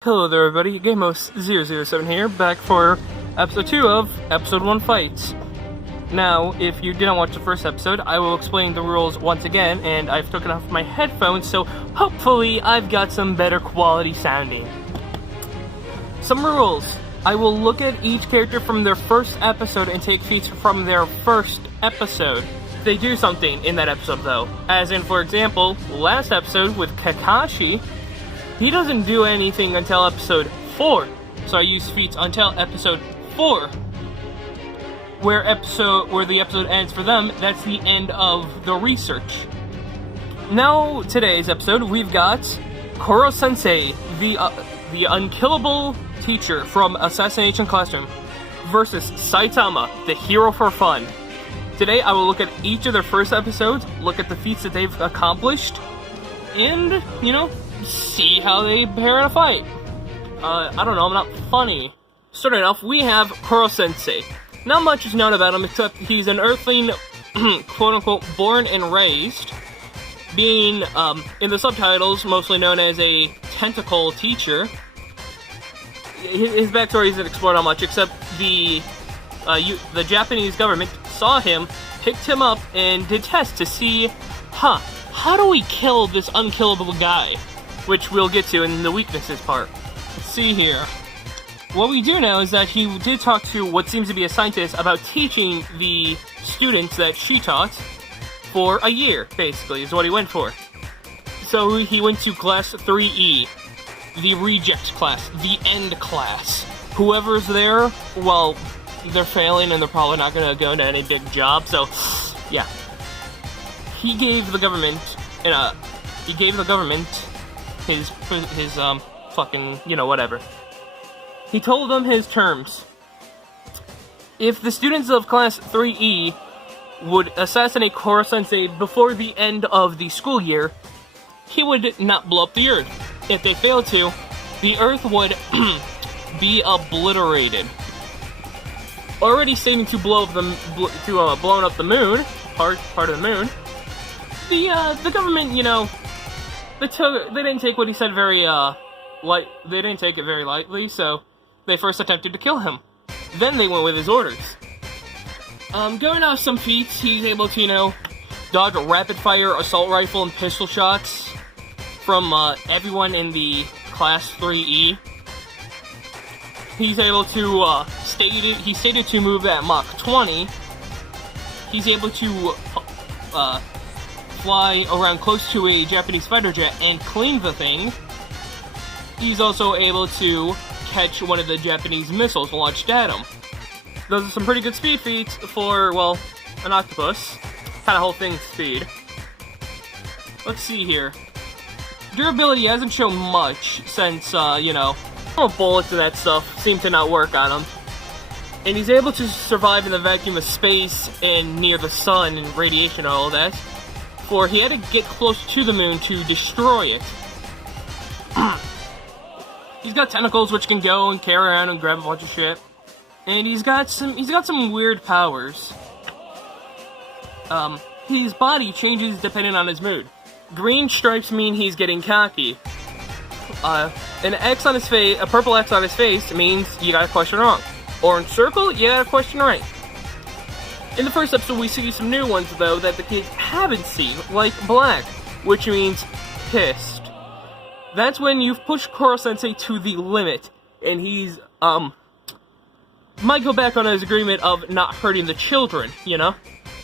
Hello there everybody, Gamos007 here, back for episode 2 of Episode 1 Fights. Now, if you didn't watch the first episode, I will explain the rules once again, and I've taken off my headphones, so hopefully I've got some better quality sounding. Some rules. I will look at each character from their first episode and take feats from their first episode. They do something in that episode though, as in, for example, last episode with Kakashi, he doesn't do anything until episode 4, so I use feats until episode 4. Where the episode ends for them, that's the end of the research. Now, today's episode, we've got Korosensei, the unkillable teacher from Assassination Classroom, versus Saitama, the hero for fun. Today, I will look at each of their first episodes, look at the feats that they've accomplished, and, see how they pair in a fight. I don't know, I'm not funny. Starting off, we have Korosensei. Not much is known about him except he's an earthling, quote-unquote, born and raised, being, in the subtitles, mostly known as a tentacle teacher. His backstory isn't explored on much, except the Japanese government saw him, picked him up, and did tests to see, how do we kill this unkillable guy? Which we'll get to in the weaknesses part. Let's see here. What we do know is that he did talk to what seems to be a scientist about teaching the students that she taught for a year, basically, is what he went for. So he went to class 3E, the reject class, the end class. Whoever's there, well, they're failing and they're probably not going to go into any big job, so, yeah. He gave the government, his fucking, whatever. He told them his terms. If the students of class 3E would assassinate Korosensei before the end of the school year, he would not blow up the Earth. If they failed to, the Earth would be obliterated. Already stating to blowing up the moon, part of the moon, the government, they didn't take what he said they didn't take it very lightly, so they first attempted to kill him. Then they went with his orders. Going off some feats, he's able to, dodge a rapid-fire assault rifle and pistol shots from, everyone in the Class 3E. He's able to, he's stated to move at Mach 20. He's able to, fly around close to a Japanese fighter jet and clean the thing. He's also able to catch one of the Japanese missiles launched at him. Those are some pretty good speed feats for, well, an octopus. Kind of whole thing's speed. Let's see here. Durability hasn't shown much since, bullets and that stuff seem to not work on him. And he's able to survive in the vacuum of space and near the sun and radiation and all that. For he had to get close to the moon to destroy it. He's got tentacles which can go and carry around and grab a bunch of shit. And he's got some weird powers. His body changes depending on his mood. Green stripes mean he's getting cocky. An X on his face, a purple X on his face means you got a question wrong. Orange circle, you got a question right. In the first episode, we see some new ones, though, that the kids haven't seen, like black, which means pissed. That's when you've pushed Korosensei to the limit, and he's, might go back on his agreement of not hurting the children,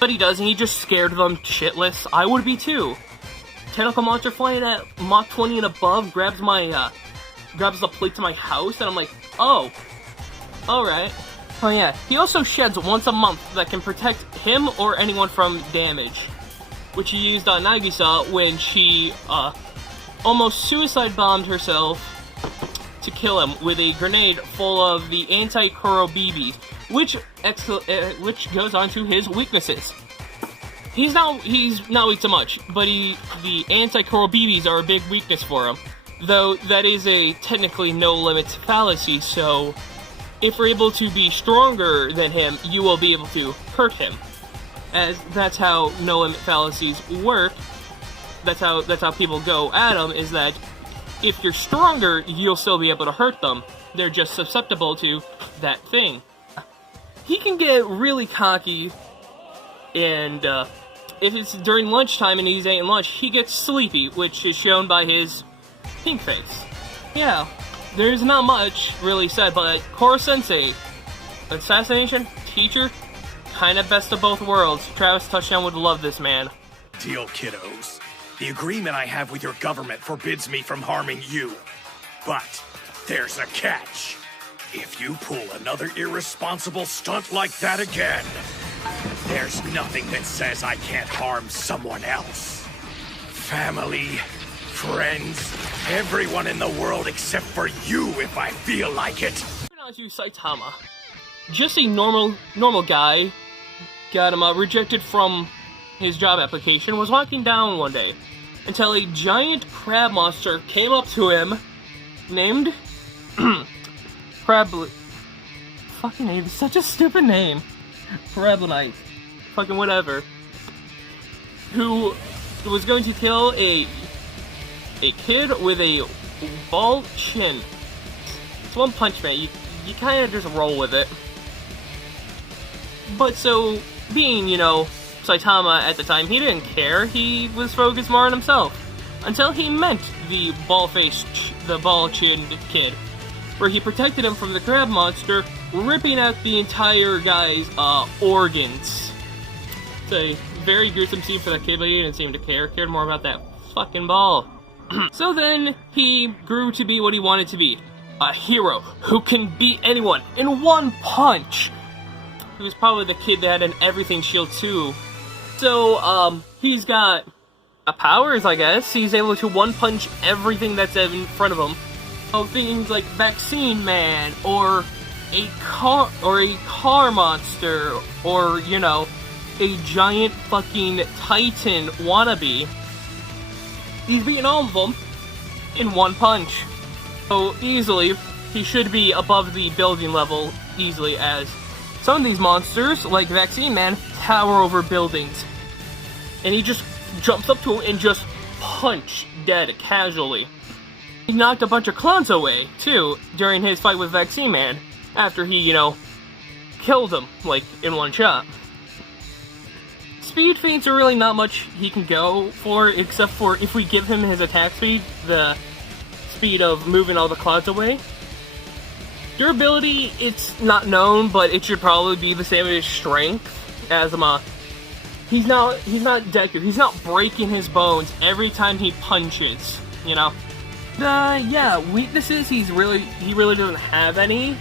But he doesn't, he just scared them shitless. I would be too. Tentacle monster flying at Mach 20 and above grabs the plate to my house, and I'm like, oh, alright. Oh yeah, he also sheds once a month that can protect him or anyone from damage, which he used on Nagisa when she, almost suicide-bombed herself to kill him with a grenade full of the anti-Kuro BBs, which goes on to his weaknesses. He's not weak so much, but the anti-Kuro BBs are a big weakness for him, though that is a technically no-limits fallacy, so if we're able to be stronger than him, you will be able to hurt him. As that's how no-limit fallacies work. That's how people go at him, is that if you're stronger, you'll still be able to hurt them. They're just susceptible to that thing. He can get really cocky, and if it's during lunchtime and he's eating lunch, he gets sleepy, which is shown by his pink face. Yeah, there's not much really said, but Korosensei, assassination, teacher, kinda best of both worlds. Travis Touchdown would love this man. Deal, kiddos. The agreement I have with your government forbids me from harming you. But there's a catch. If you pull another irresponsible stunt like that again, there's nothing that says I can't harm someone else. Family, friends, everyone in the world except for you if I feel like it. Moving on to Saitama. Just a normal guy, got him rejected from his job application, was walking down one day until a giant crab monster came up to him, named fucking name, such a stupid name. Crablanite. Fucking whatever. Who was going to kill a kid with a bald chin. It's One Punch Man. You kind of just roll with it. But so, being, Saitama at the time, he didn't care. He was focused more on himself. Until he met the bald-chinned kid, where he protected him from the crab monster, ripping out the entire guy's organs. It's a very gruesome scene for that kid, but he didn't seem to care. Cared more about that fucking ball. So then, he grew to be what he wanted to be. A hero who can beat anyone in one punch! He was probably the kid that had an everything shield too. So, he's got powers, I guess. He's able to one-punch everything that's in front of him. Things like Vaccine Man, or a car monster, or, a giant fucking Titan wannabe. He's beaten all of them in one punch. So, easily, he should be above the building level easily, as some of these monsters, like Vaccine Man, tower over buildings. And he just jumps up to him and just punch dead casually. He knocked a bunch of clowns away, too, during his fight with Vaccine Man, after he, killed them, in one shot. Speed feints are really not much he can go for, except for if we give him his attack speed, the speed of moving all the clouds away. Durability, it's not known, but it should probably be the same as strength, as he's not Deku, he's not breaking his bones every time he punches, Yeah, weaknesses, he really doesn't have any.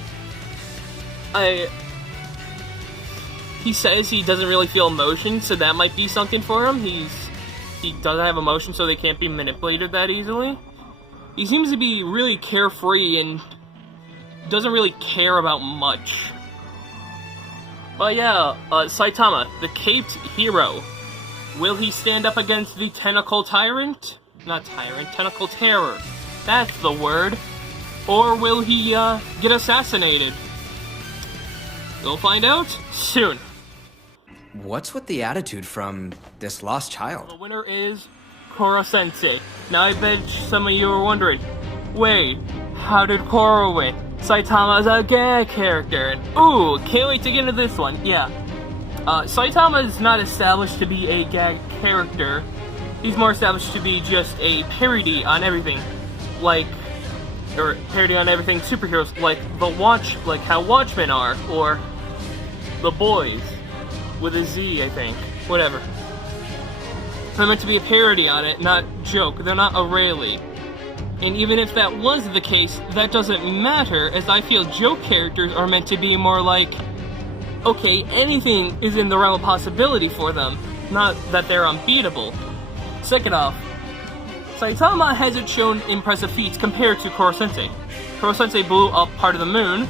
He says he doesn't really feel emotion, so that might be something for him. He doesn't have emotion, so they can't be manipulated that easily. He seems to be really carefree and doesn't really care about much. But yeah, Saitama, the caped hero. Will he stand up against the tentacle tyrant? Not tyrant, tentacle terror. That's the word. Or will he, get assassinated? We'll find out soon. What's with the attitude from this lost child? The winner is Korosensei. Now I bet some of you are wondering, wait, how did Koro win? Saitama's a gag character, and ooh, can't wait to get into this one, yeah. Saitama is not established to be a gag character. He's more established to be just a parody on everything. Parody on everything superheroes, like how Watchmen are, or The Boys, with a Z, I think. Whatever. They're meant to be a parody on it, not joke. They're not a really. And even if that was the case, that doesn't matter, as I feel joke characters are meant to be more like, okay, anything is in the realm of possibility for them, not that they're unbeatable. Second off, Saitama hasn't shown impressive feats compared to Korosensei. Korosensei blew up part of the moon,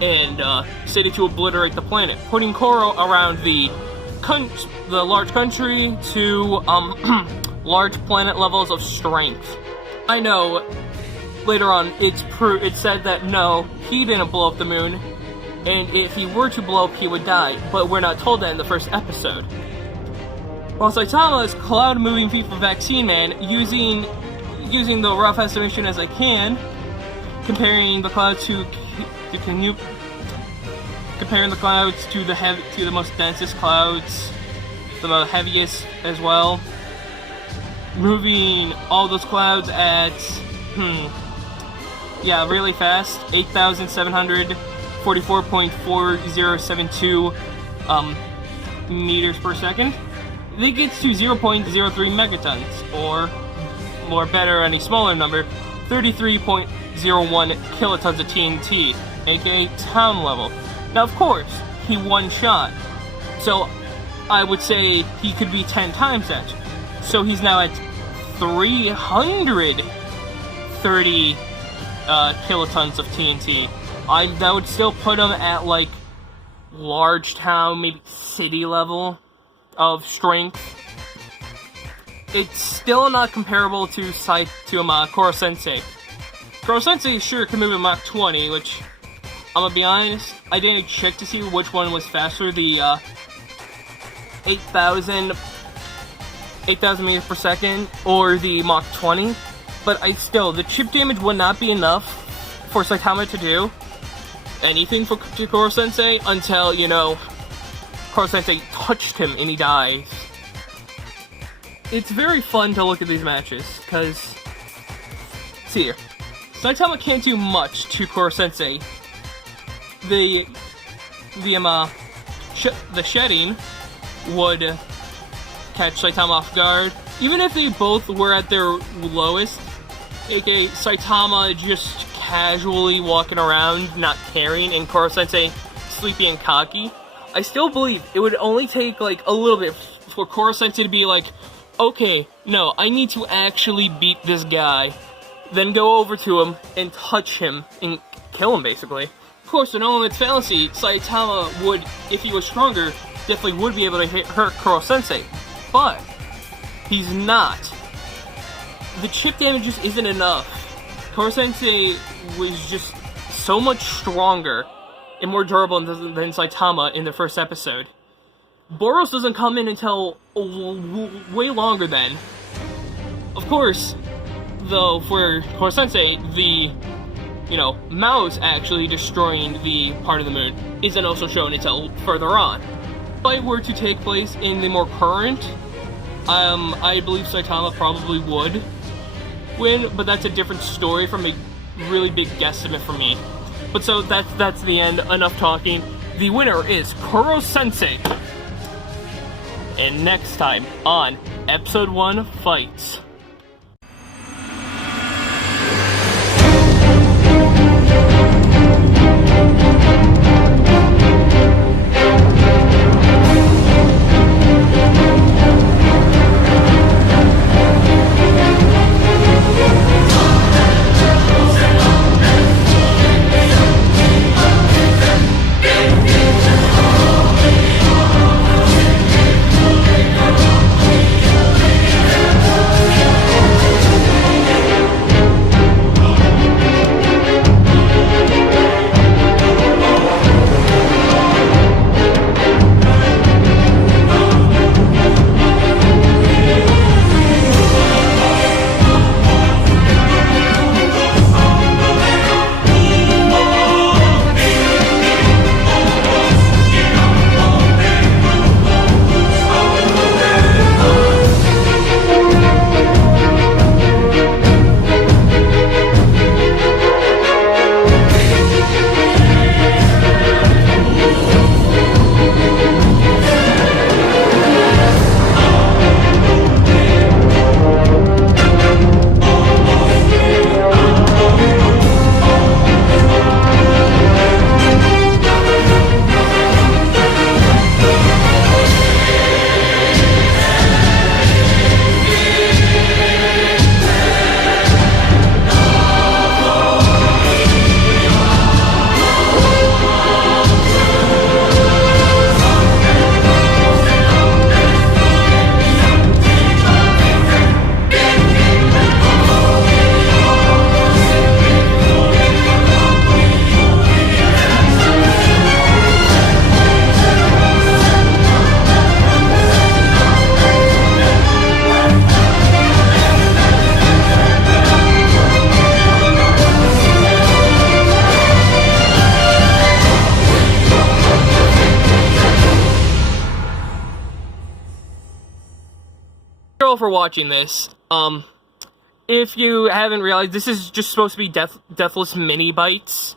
and stated to obliterate the planet, putting Koro around the large country to large planet levels of strength. I know, later on, it's said that no, he didn't blow up the moon, and if he were to blow up, he would die, but we're not told that in the first episode. While Saitama's cloud-moving feat for Vaccine Man, using using the rough estimation as I can, comparing the clouds to comparing the clouds to the most densest clouds, the heaviest as well. Moving all those clouds at really fast, 8,744.4072 meters per second. It gets to 0.03 megatons, or more better, any smaller number, 33.01 kilotons of TNT, aka town level. Now, of course, he one-shot, so I would say he could be 10 times that. So he's now at 330 kilotons of TNT. That would still put him at, like, large town, maybe city level of strength. It's still not comparable to Korosensei. Korosensei sure can move at Mach 20, which, I'm gonna be honest, I didn't check to see which one was faster, the 8,000 meters per second or the Mach 20, but the chip damage would not be enough for Saitama to do anything to Korosensei until, Korosensei touched him and he dies. It's very fun to look at these matches, because, see here, Saitama can't do much to Korosensei. The shedding would catch Saitama off guard, even if they both were at their lowest, aka Saitama just casually walking around, not caring, and Korosensei sleepy and cocky. I still believe it would only take, like, a little bit for Korosensei to be like, okay, no, I need to actually beat this guy. Then go over to him and touch him and kill him, basically. Of course, in all of its fallacy, Saitama would, if he was stronger, definitely would be able to hurt Korosensei. But he's not. The chip damage just isn't enough. Korosensei was just so much stronger and more durable than Saitama in the first episode. Boros doesn't come in until way longer then. Of course, though, for Korosensei, the, mouse actually destroying the part of the moon isn't also shown until further on. If it were to take place in the more current, I believe Saitama probably would win, but that's a different story from a really big guesstimate for me. But so that's the end. Enough talking. The winner is Korosensei. And next time on Episode 1 Fights. all for watching this. If you haven't realized, this is just supposed to be deathless mini bites.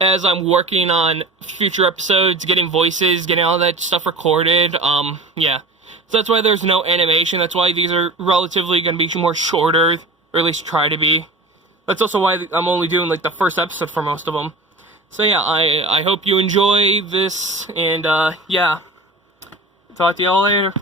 As I'm working on future episodes, getting voices, getting all that stuff recorded. Yeah. So that's why there's no animation. That's why these are relatively going to be more shorter, or at least try to be. That's also why I'm only doing like the first episode for most of them. So yeah, I hope you enjoy this, and yeah. Talk to y'all later.